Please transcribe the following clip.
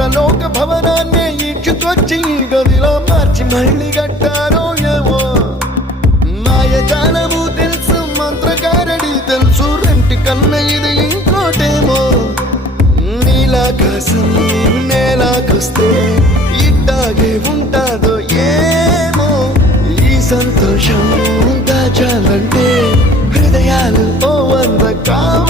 ఇంద్రలోక భవనాన్ని ఈడ్చుకొచ్చి ఈ గదిలో మార్చి మళ్ళీ కట్టారో ఏమో. మాయజాలము తెలుసు మంత్రకారడి తెలుసు రెంటి కన్న ఇది ఇంకోటేమో. నీలాకాశం నేలాకొస్తే ఇట్టాగే ఉంటాదో ఏమో. ఈ సంతోషం దాచాలంటే హృదయాలు ఓ వంద కావ.